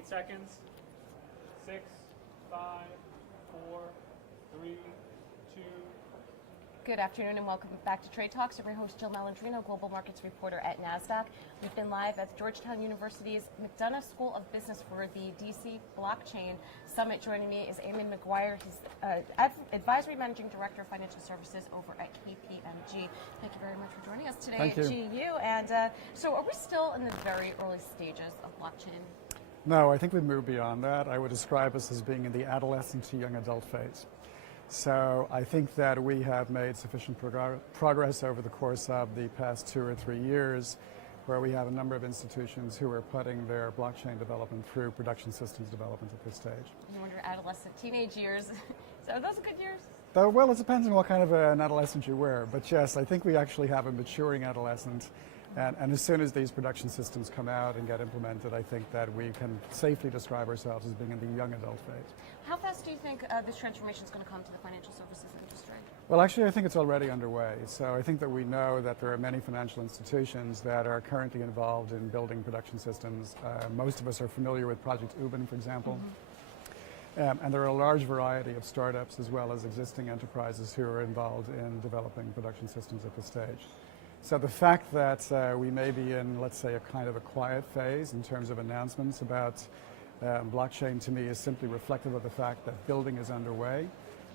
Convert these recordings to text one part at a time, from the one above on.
8 seconds. 6, 5, 4, 3, 2. Good afternoon and welcome back to Trade Talks. I'm your host, Jill Malandrino, Global Markets Reporter at Nasdaq. We've been live at Georgetown University's McDonough School of Business for the DC Blockchain Summit. Joining me is Eamonn Maguire. He's Advisory Managing Director of Financial Services over at KPMG. Thank you very much for joining us today Thank at you. GU. And so are we still in the very early stages of blockchain? No, I think we've moved beyond that. I would describe us as being in the adolescent to young adult phase. So I think that we have made sufficient progress over the course of the past 2 or 3 years, where we have a number of institutions who are putting their blockchain development through production systems development at this stage. You wonder, adolescent, teenage years. So are those good years? Well, it depends on what kind of an adolescent you were. But yes, I think we actually have a maturing adolescent. And as soon as these production systems come out and get implemented, I think that we can safely describe ourselves as being in the young adult phase. How fast do you think this transformation is going to come to the financial services industry? Well, actually, I think it's already underway. So I think that we know that there are many financial institutions that are currently involved in building production systems. Most of us are familiar with Project Eamonn, for example. And there are a large variety of startups as well as existing enterprises who are involved in developing production systems at this stage. So the fact that we may be in, let's say, a kind of a quiet phase in terms of announcements about blockchain, to me, is simply reflective of the fact that building is underway.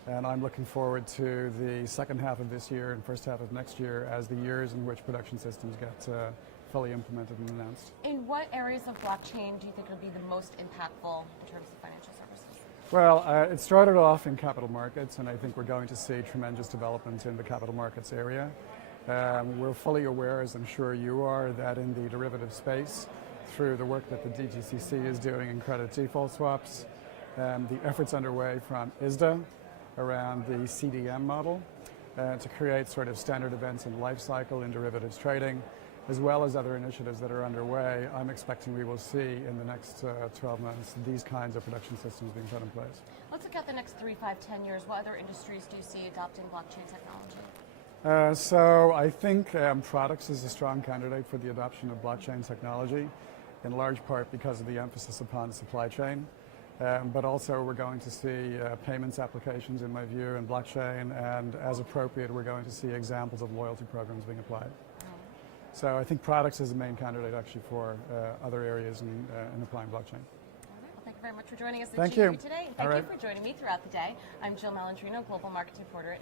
And I'm looking forward to the second half of this year and first half of next year as the years in which production systems get fully implemented and announced. In what areas of blockchain do you think will be the most impactful in terms of financial services? Well, it started off in capital markets, and I think we're going to see tremendous development in the capital markets area. We're fully aware, as I'm sure you are, that in the derivative space, through the work that the DTCC is doing in credit default swaps, the efforts underway from ISDA around the CDM model to create sort of standard events and life cycle in derivatives trading, as well as other initiatives that are underway, I'm expecting we will see in the next 12 months these kinds of production systems being put in place. Let's look at the next 3, 5, 10 years. What other industries do you see adopting blockchain technology? So I think products is a strong candidate for the adoption of blockchain technology, in large part because of the emphasis upon supply chain. But also we're going to see payments applications, in my view, in blockchain, and as appropriate, we're going to see examples of loyalty programs being applied. So I think products is the main candidate actually for other areas in applying blockchain. Well, thank you very much for joining us at Thank GU you. today. All Thank right. you for joining me throughout the day. I'm Jill Malandrino, Global Markets Reporter at